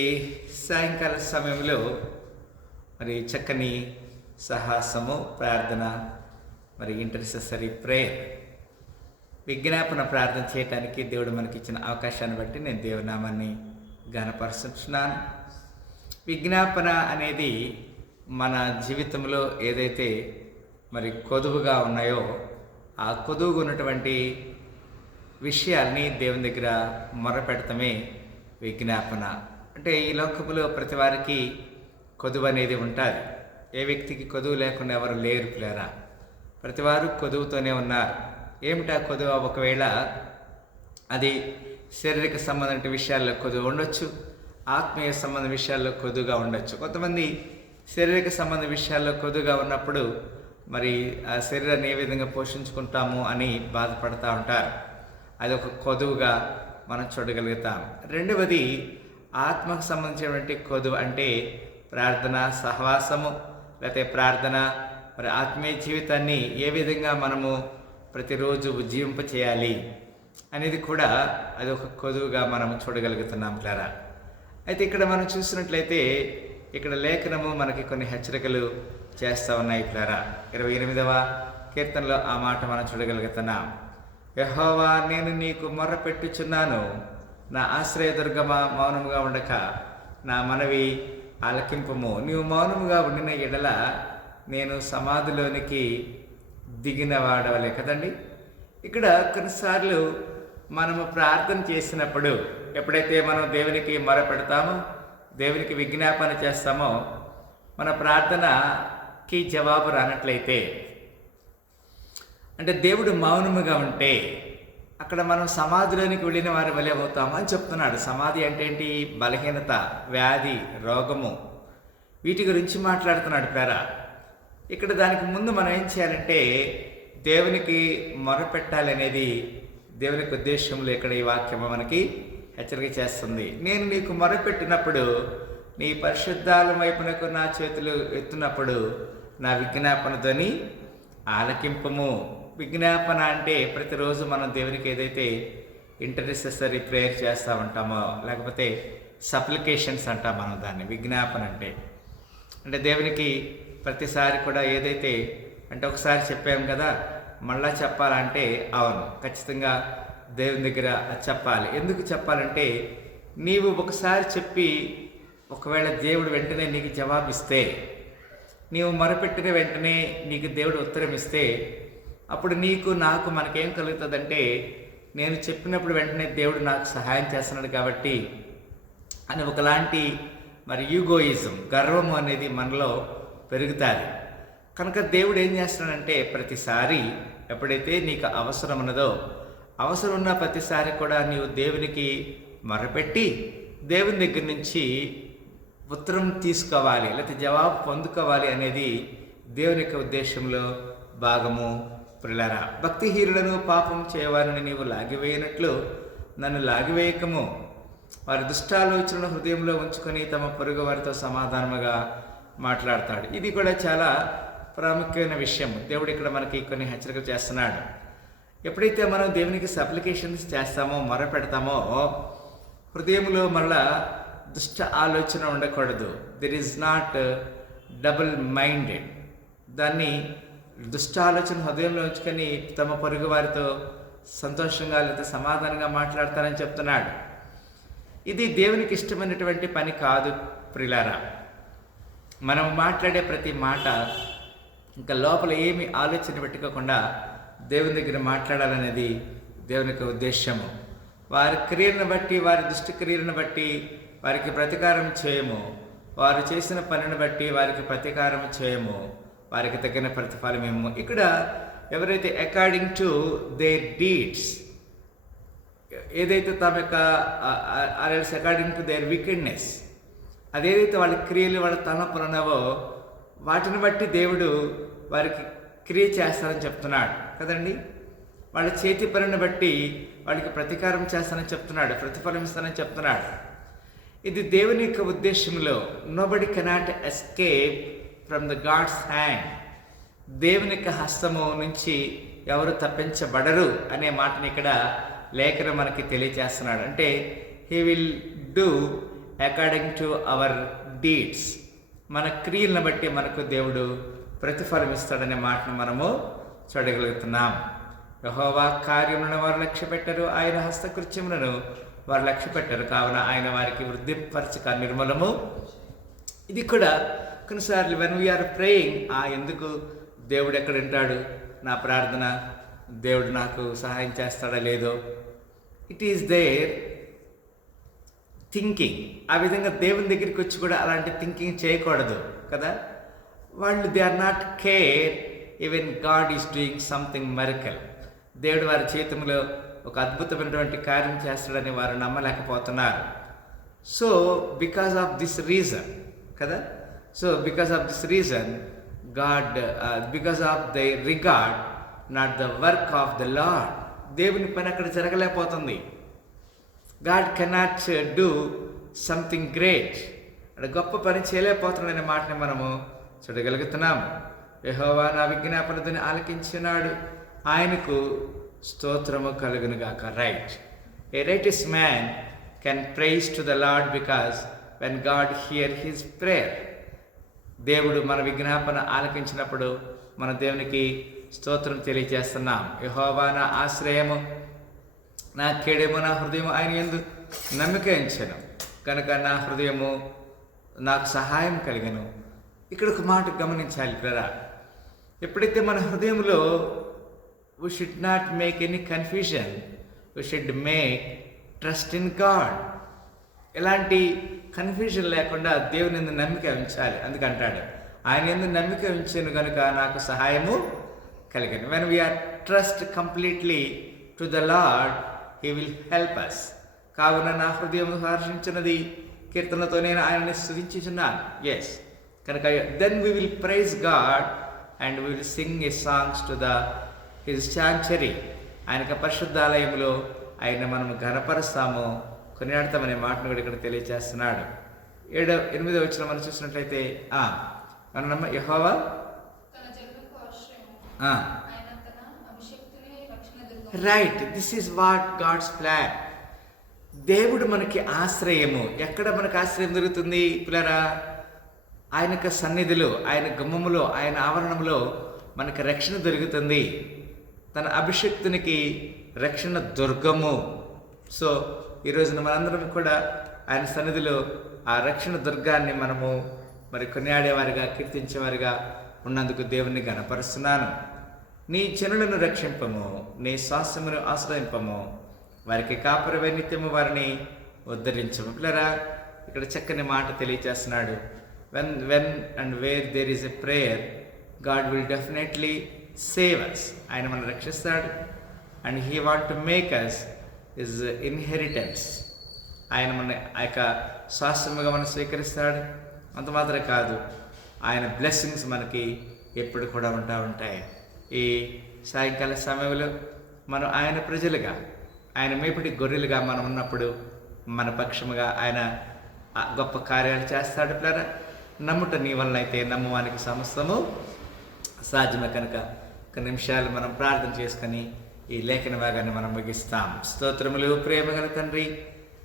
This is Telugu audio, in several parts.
ఈ సాయంకాల సమయంలో మరి చక్కని సాహసము, ప్రార్థన, మరి ఇంటర్సెసరీ ప్రేయర్, విజ్ఞాపన ప్రార్థన చేయడానికి దేవుడు మనకి ఇచ్చిన అవకాశాన్ని బట్టి నేను దేవునామాన్ని ఘనపరుస్తున్నాను. విజ్ఞాపన అనేది మన జీవితంలో ఏదైతే మరి కొదువుగా ఉన్నాయో ఆ కొదువుగా ఉన్నటువంటి విషయాల్ని దేవుని దగ్గర మొరపెడతామే విజ్ఞాపన. అంటే ఈ లోకములో ప్రతి వారికి కొదువు అనేది ఉంటుంది. ఏ వ్యక్తికి కొదువు లేకుండా ఎవరు లేరా? ప్రతివారు కొదువుతోనే ఉన్నారు. ఏమిటా కొదువు? ఒకవేళ అది శారీరక సంబంధమైన విషయాల్లో కొదువు ఉండొచ్చు, ఆత్మీయ సంబంధ విషయాల్లో కొదువుగా ఉండొచ్చు. కొంతమంది శారీరక సంబంధ విషయాల్లో కొదువుగా ఉన్నప్పుడు మరి ఆ శరీరాన్ని ఏ విధంగా పోషించుకుంటాము అని బాధపడుతూ ఉంటారు. అది ఒక కొదువుగా మనం చూడగలుగుతాం. రెండవది ఆత్మకు సంబంధించినటువంటి కొదువు అంటే ప్రార్థన, సహవాసము, లేకపోతే ప్రార్థన, మరి ఆత్మీయ జీవితాన్ని ఏ విధంగా మనము ప్రతిరోజు ఉజ్జీవింప చేయాలి అనేది కూడా అది ఒక కొదువుగా మనం చూడగలుగుతున్నాం క్లారా. అయితే ఇక్కడ మనం చూసినట్లయితే ఇక్కడ లేఖనము మనకి కొన్ని హెచ్చరికలు చేస్తూ ఉన్నాయి క్లారా. 28వ కీర్తనలో ఆ మాట మనం చూడగలుగుతున్నాం. యెహోవా, నేను నీకు మొర్ర పెట్టుచున్నాను, నా ఆశ్రయదుర్గమా, మౌనముగా ఉండక నా మనవి ఆలకింపుము. నీవు మౌనముగా ఉండిన ఎడల నేను సమాధిలోనికి దిగిన వాడవలే. కదండి, ఇక్కడ కొన్నిసార్లు మనము ప్రార్థన చేసినప్పుడు, ఎప్పుడైతే మనం దేవునికి మొరపెడతామో, దేవునికి విజ్ఞాపన చేస్తామో, మన ప్రార్థనకి జవాబు రానట్లయితే, అంటే దేవుడు మౌనముగా ఉంటే అక్కడ మనం సమాధిలోనికి వెళ్ళిన వారి వలె అవుతాము అని చెప్తున్నాడు. సమాధి అంటే ఏంటి? బలహీనత, వ్యాధి, రోగము, వీటి గురించి మాట్లాడుతున్నాడు పేర. ఇక్కడ దానికి ముందు మనం ఏం చేయాలంటే దేవునికి మొరపెట్టాలనేది దేవునికి ఉద్దేశంలో ఇక్కడ ఈ వాక్యము మనకి హెచ్చరిక చేస్తుంది. నేను నీకు మొరపెట్టినప్పుడు, నీ పరిశుద్ధాల వైపునకు నా చేతులు ఎత్తున్నప్పుడు నా విజ్ఞాపన ధ్వని ఆలకింపము. విజ్ఞాపన అంటే ప్రతిరోజు మనం దేవునికి ఏదైతే ఇంటర్సెసరీ ప్రేయర్ చేస్తూ ఉంటామో, లేకపోతే సప్లికేషన్స్ అంటాం మనం దాన్ని. విజ్ఞాపన అంటే దేవునికి ప్రతిసారి కూడా ఏదైతే, అంటే ఒకసారి చెప్పాము కదా, మళ్ళా చెప్పాలంటే అవును, ఖచ్చితంగా దేవుని దగ్గర చెప్పాలి. ఎందుకు చెప్పాలంటే నీవు ఒకసారి చెప్పి ఒకవేళ దేవుడు వెంటనే నీకు జవాబిస్తే, నీవు మొరపెట్టిన వెంటనే నీకు దేవుడు ఉత్తరం ఇస్తే, అప్పుడు నీకు నాకు మనకేం కలుగుతుందంటే, నేను చెప్పినప్పుడు వెంటనే దేవుడు నాకు సహాయం చేస్తున్నాడు కాబట్టి అని ఒకలాంటి మరి ఈగోయిజం, గర్వము అనేది మనలో పెరుగుతుంది. కనుక దేవుడు ఏం చేస్తున్నాడంటే ప్రతిసారి ఎప్పుడైతే నీకు అవసరం ఉన్నదో, అవసరం ఉన్న ప్రతిసారి కూడా నీవు దేవునికి మొరపెట్టి దేవుని దగ్గర నుంచి ఉత్తరం తీసుకోవాలి, లేకపోతే జవాబు పొందుకోవాలి అనేది దేవుని యొక్క ఉద్దేశంలో భాగము. ప్రియులారా, భక్తిహీనులను పాపం చేయవారిని నీవు లాగివేయనట్లు నన్ను లాగివేయకము. వారి దుష్టాలోచనను హృదయంలో ఉంచుకొని తమ పొరుగు వారితో సమాధానముగా మాట్లాడతాడు. ఇది కూడా చాలా ప్రాముఖ్యమైన విషయం. దేవుడు ఇక్కడ మనకి కొన్ని హెచ్చరికలు చేస్తున్నాడు. ఎప్పుడైతే మనం దేవునికి సప్లికేషన్స్ చేస్తామో, మొర పెడతామో, హృదయంలో మళ్ళా దుష్ట ఆలోచన ఉండకూడదు. There is not double minded. దాన్ని దుష్ట ఆలోచన హృదయంలో ఉంచుకొని తమ పొరుగు వారితో సంతోషంగా లేదా సమాధానంగా మాట్లాడతారని చెప్తున్నాడు. ఇది దేవునికి ఇష్టమైనటువంటి పని కాదు ప్రియులారా. మనం మాట్లాడే ప్రతి మాట ఇంకా లోపల ఏమి ఆలోచన పెట్టుకోకుండా దేవుని దగ్గర మాట్లాడాలనేది దేవుని యొక్క ఉద్దేశము. వారి క్రియలను బట్టి, వారి దుష్ట క్రియలను బట్టి వారికి ప్రతీకారం చేయము. వారు చేసిన పనిని బట్టి వారికి ప్రతీకారం చేయము. వారికి తగిన ప్రతిఫలమేమో. ఇక్కడ ఎవరైతే అకార్డింగ్ టు దేర్ డీడ్స్, ఏదైతే తమ యొక్క అకార్డింగ్ టు దేర్ వికెడ్నెస్, అదేదైతే వాళ్ళ క్రియలు, వాళ్ళ తలపులు ఉన్నావో వాటిని బట్టి దేవుడు వారికి క్రియ చేస్తారని చెప్తున్నాడు కదండి. వాళ్ళ చేతి పనిని బట్టి వాళ్ళకి ప్రతీకారం చేస్తానని చెప్తున్నాడు, ప్రతిఫలం ఇస్తానని చెప్తున్నాడు. ఇది దేవుని యొక్క ఉద్దేశంలో. Nobody cannot escape from the God's hand. దేవుని యొక్క హస్తము నుంచి ఎవరు తప్పించబడరు అనే మాటని ఇక్కడ లేఖనం మనకి తెలియజేస్తున్నాడు. అంటే he will do according to our deeds. మన క్రియలను బట్టి మనకు దేవుడు ప్రతిఫలం ఇస్తాడనే మాటను మనము చూడగలుగుతున్నాం. యెహోవా కార్యములను వారు లక్ష్య పెట్టరు, ఆయన హస్తకృత్యములను వారు లక్ష్య పెట్టరు, కావున ఆయన వారికి వృద్ధిపరచక నిర్మూలము. ఇది కూడా కొన్నిసార్లు వెన్ వీఆర్ ప్రేయింగ్, ఎందుకు దేవుడు ఎక్కడ ఉంటాడు, నా ప్రార్థన దేవుడు నాకు సహాయం చేస్తాడా లేదో, ఇట్ ఈస్ దేర్ థింకింగ్. ఆ విధంగా దేవుని దగ్గరికి వచ్చి కూడా అలాంటి థింకింగ్ చేయకూడదు కదా. వాళ్ళు they are not care even God is doing something miracle. దేవుడు వారి జీవితంలో ఒక అద్భుతమైనటువంటి కార్యం చేస్తాడని వారు నమ్మలేకపోతున్నారు. So because of this reason కదా, so because of this reason God, because of the regard not the work of the Lord, దేవుని పని అక్కడ జరగలేకపోతుంది. God cannot do something great, అక్కడ గొప్ప పని చేయలేకపోతున్నాడనే మాటని మనము చూడగలుగుతున్నాము. యెహోవా నా విజ్ఞాపనని ఆలకించినాడు, ఆయనకు స్తోత్రము కలుగును గాక. Right, a righteous man can praise to the Lord because when God hear his prayer. దేవుడు మన విజ్ఞాపన ఆలకించినప్పుడు మన దేవునికి స్తోత్రం తెలియజేస్తున్నాం. యెహోవా నా ఆశ్రయము, నా కేడేమో, నా హృదయము ఆయన యందు నమ్మిక ఉంచెను కనుక నా హృదయము నాకు సహాయం కలిగను. ఇక్కడ ఒక మాట గమనించాలి కదా, ఎప్పుడైతే మన హృదయంలో we should not make any confusion, we should make trust in God. ఎలాంటి కన్ఫ్యూజన్ లేకుండా దేవుని యందు నమ్మిక ఉంచాలి. అందుకంటాడు ఆయన యందు నమ్మిక ఉంచాను కనుక నాకు సహాయము కలిగను. when we are trust completely to the Lord, he will help us. కావున నా హృదయం హర్షించినది, కీర్తనతో నేను ఆయనని స్తుతించుచున్నాను. ఎస్, కనుక then we will praise God and we will sing a songs to the his sanctuary. ఆయనకు పరిశుద్ధాలయంలో ఆయన మనము ఘనపరుస్తాము, కొనియాడతామనే మాటను కూడా ఇక్కడ తెలియజేస్తున్నాడు. 8వ వచనం మనం చూసినట్లయితే మన Jehovah right, this is what God's plan. దేవుడు మనకి ఆశ్రయము. ఎక్కడ మనకు ఆశ్రయం దొరుకుతుంది పిల్లరా? ఆయన యొక్క సన్నిధిలో, ఆయన గుమ్మములో, ఆయన ఆవరణంలో మనకు రక్షణ దొరుకుతుంది. తన అభిషక్తునికి రక్షణ దుర్గము. సో ఈరోజున మనందరం కూడా ఆయన సన్నిధిలో ఆ రక్షణ దుర్గాన్ని మనము మరి కొనియాడేవారిగా, కీర్తించేవారిగా ఉన్నందుకు దేవుణ్ణి గణపరుస్తున్నాను. నీ జనులను రక్షింపము, నీ శ్వాసమును ఆశ్రయింపము, వారికి కాపరివై నిత్యము వారిని ఉద్ధరించము. పిల్లరా, ఇక్కడ చక్కని మాట తెలియజేస్తున్నాడు. when and where there is a prayer, God will definitely save us. ఆయన మనం రక్షిస్తాడు. and he want to make us his inheritance. ఆయన మన ఆ యొక్క స్వాస్థ్యముగా మనం స్వీకరిస్తాడు. అంత మాత్రమే కాదు, ఆయన బ్లెస్సింగ్స్ మనకి ఎప్పుడు కూడా ఉంటాయి. ఈ సాయంకాల సమయంలో మనం ఆయన ప్రజలుగా, ఆయన మేపటి గొర్రెలుగా మనం ఉన్నప్పుడు మన పక్షముగా ఆయన గొప్ప కార్యాలు చేస్తాడు. పిల్లరా, నమ్ముట నీ వలన అయితే నమ్మవానికి సమస్తము సాధ్యమే. కనుక ఒక నిమిషాలు మనం ప్రార్థన చేసుకొని ఈ లేఖన భాగాన్ని మనం ముగిస్తాం. స్తోత్రములు ప్రేమగల తండ్రి,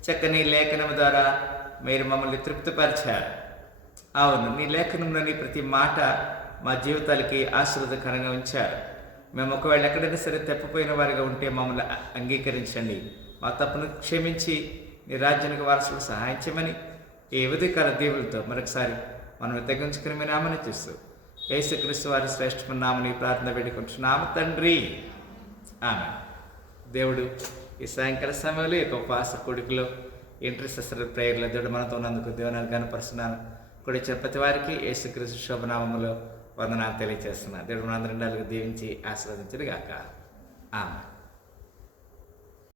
చక్కని లేఖనము ద్వారా మీరు మమ్మల్ని తృప్తిపరిచారు. అవును, నీ లేఖనంలోని ప్రతి మాట మా జీవితాలకి ఆశీర్వాదకరంగా ఉంచారు. మేము ఒకవేళ ఎక్కడైనా సరే తప్పిపోయిన వారిగా ఉంటే మమ్మల్ని అంగీకరించండి, మా తప్పును క్షమించి నీ రాజ్యానికి వారసులకు సహాయం చేయమని ఈ ఉదయకాల దేవులతో మరొకసారి మనం తగ్గించుకుని మీ నామని చూస్తూ యేసుక్రీస్తు వారి శ్రేష్టమైన నామని ప్రార్థన పెట్టుకుంటున్నాము తండ్రి, ఆమె. దేవుడు ఈ సాయంకాల సమయంలో ఈ ఉపవాస కొడుకులో ఇంటర్సెసరీ ప్రేయర్లో దేవుడు మనతో ఉన్నందుకు దేవుని కనపరుస్తున్నాను. కూడా ప్రతి వారికి యేసుక్రీస్తు శుభనామములో వందనాలు తెలియజేస్తున్నాను. దేవుడు మనందరి దీవించి ఆశీర్వదించును గాక. ఆమె.